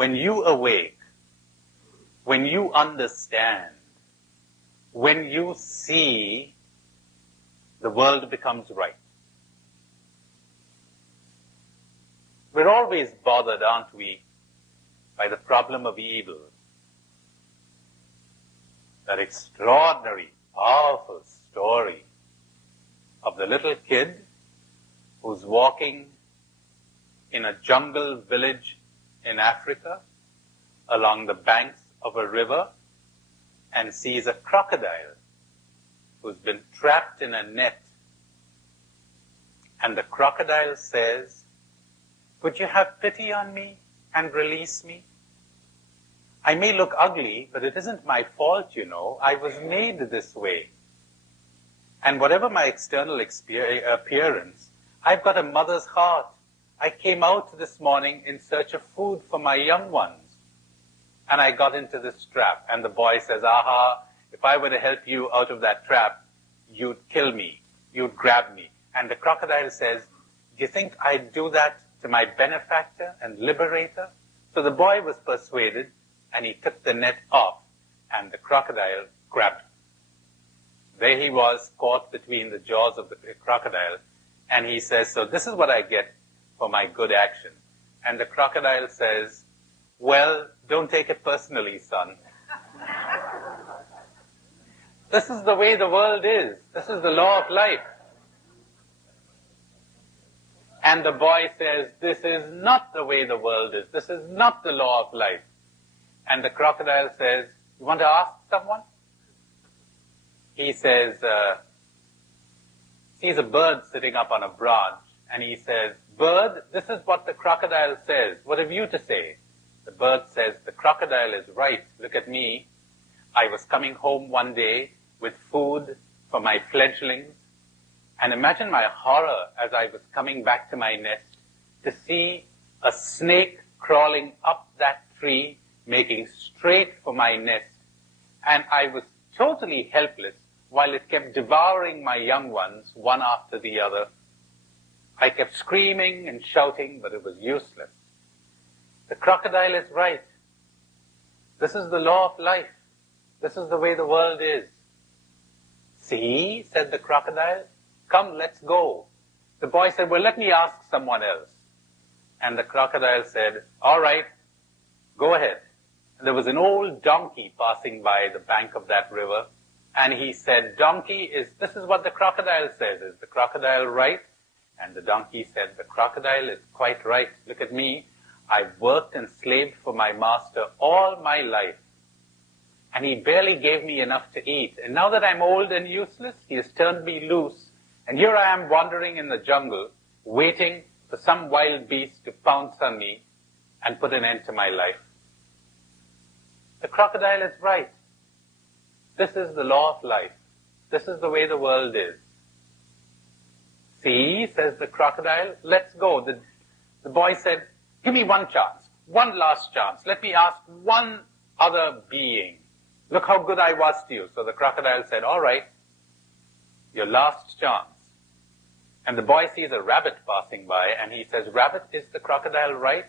when you awake, when you understand, when you see, the world becomes right. We're always bothered, aren't we, by the problem of evil. That extraordinary, powerful story of the little kid who's walking in a jungle village in Africa along the banks of a river and sees a crocodile who's been trapped in a net. And the crocodile says, "Would you have pity on me and release me? I may look ugly, but it isn't my fault, you know. I was made this way. And whatever my external appearance, I've got a mother's heart. I came out this morning in search of food for my young ones. And I got into this trap." And the boy says, "Aha, if I were to help you out of that trap, you'd kill me. You'd grab me." And the crocodile says, "Do you think I'd do that to my benefactor and liberator?" So the boy was persuaded, and he took the net off, and the crocodile grabbed him. There he was, caught between the jaws of the crocodile, and he says, "So this is what I get for my good action." And the crocodile says, "Well, don't take it personally, son. This is the way the world is. This is the law of life." And the boy says, "This is not the way the world is. This is not the law of life." And the crocodile says, "You want to ask someone?" He says, sees a bird sitting up on a branch, and he says, "Bird, this is what the crocodile says. What have you to say?" The bird says, "The crocodile is right. Look at me. I was coming home one day with food for my fledglings, and imagine my horror as I was coming back to my nest to see a snake crawling up that tree, making straight for my nest, and I was totally helpless while it kept devouring my young ones one after the other. I kept screaming and shouting, but it was useless. The crocodile is right. This is the law of life. This is the way the world is." "See," said the crocodile, "come, let's go." The boy said, "Well, let me ask someone else." And the crocodile said, "All right, go ahead." And there was an old donkey passing by the bank of that river, and he said, "Donkey, this is what the crocodile says. Is the crocodile right?" And the donkey said, "The crocodile is quite right. Look at me. I've worked and slaved for my master all my life, and he barely gave me enough to eat. And now that I'm old and useless, he has turned me loose. And here I am wandering in the jungle, waiting for some wild beast to pounce on me and put an end to my life. The crocodile is right. This is the law of life. This is the way the world is." "See," says the crocodile, "let's go." The boy said, "Give me one chance, one last chance. Let me ask one other being. Look how good I was to you." So the crocodile said, "All right, your last chance." And the boy sees a rabbit passing by, and he says, "Rabbit, is the crocodile right?"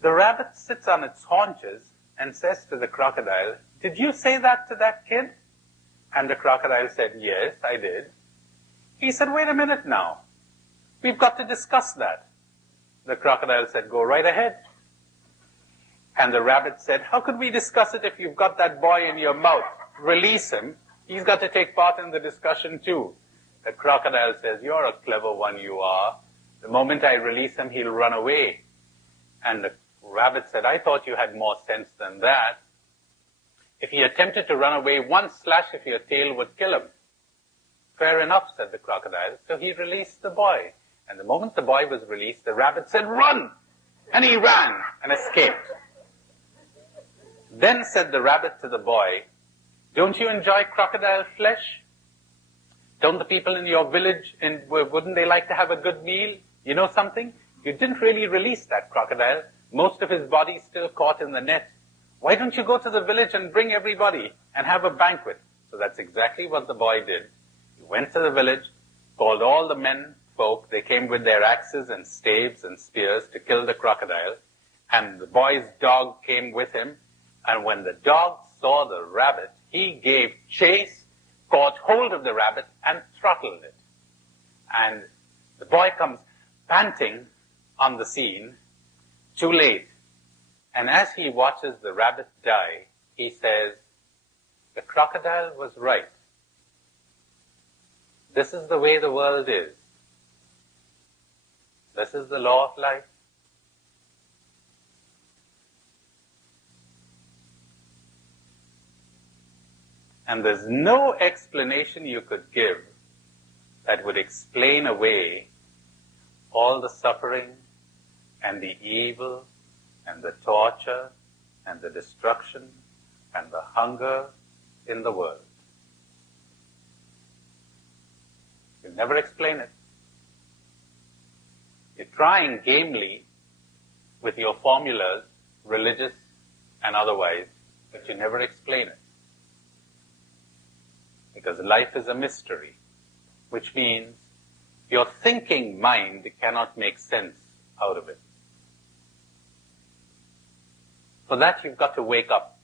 The rabbit sits on its haunches and says to the crocodile, "Did you say that to that kid?" And the crocodile said, "Yes, I did." He said, "Wait a minute now. We've got to discuss that." The crocodile said, "Go right ahead." And the rabbit said, "How could we discuss it if you've got that boy in your mouth? Release him. He's got to take part in the discussion too." The crocodile says, "You're a clever one, you are. The moment I release him, he'll run away." And the rabbit said, "I thought you had more sense than that. If he attempted to run away, one slash of your tail would kill him." "Fair enough," said the crocodile. So he released the boy. And the moment the boy was released, the rabbit said, "Run!" And he ran and escaped. Then said the rabbit to the boy, "Don't you enjoy crocodile flesh? Don't the people in your village, wouldn't they like to have a good meal? You know something? You didn't really release that crocodile. Most of his body's still caught in the net. Why don't you go to the village and bring everybody and have a banquet?" So that's exactly what the boy did. He went to the village, called all the men folk. They came with their axes and staves and spears to kill the crocodile. And the boy's dog came with him, and when the dog saw the rabbit, he gave chase, caught hold of the rabbit, and throttled it. And the boy comes panting on the scene, too late. And as he watches the rabbit die, he says, the crocodile was right. This is the way the world is. This is the law of life. And there's no explanation you could give that would explain away all the suffering and the evil and the torture and the destruction and the hunger in the world. You never explain it. You're trying gamely with your formulas, religious and otherwise, but you never explain it. Because life is a mystery, which means your thinking mind cannot make sense out of it. For that, you've got to wake up.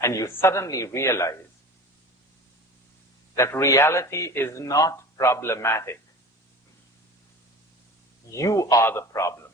And you suddenly realize that reality is not problematic. You are the problem.